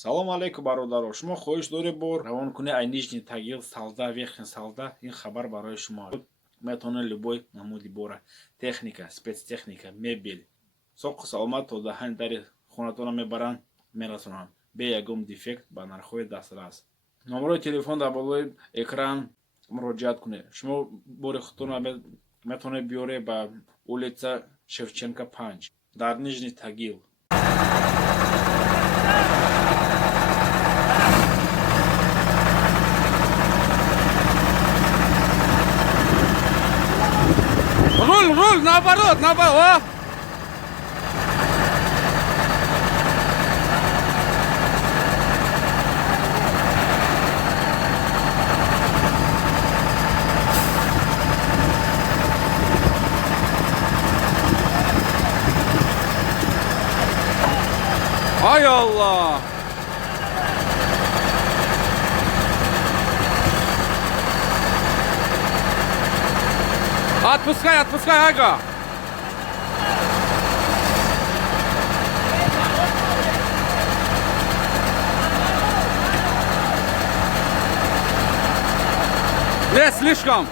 Салом алейкум бародаро. Шумо хоҳиш доред бо равон куни ай нижни тагил салда верхни салда. Ин хабар барои шумо. Метавонед любой намуди бора техника, спецтехника, мебел соқу саломат то даҳани дари хонатонро мебаранд, мерасонанд бе ягон дефект ба нархҳои дастрас. Номерои телефон дар болои экран муроҷиат кунед. Шумо бори худтонро метавонед биёред ба улица Шевченко 5 дар нижни тагил. Руль, наоборот, наоборот. Ай Allah. Отпускай, ага. Не, слишком.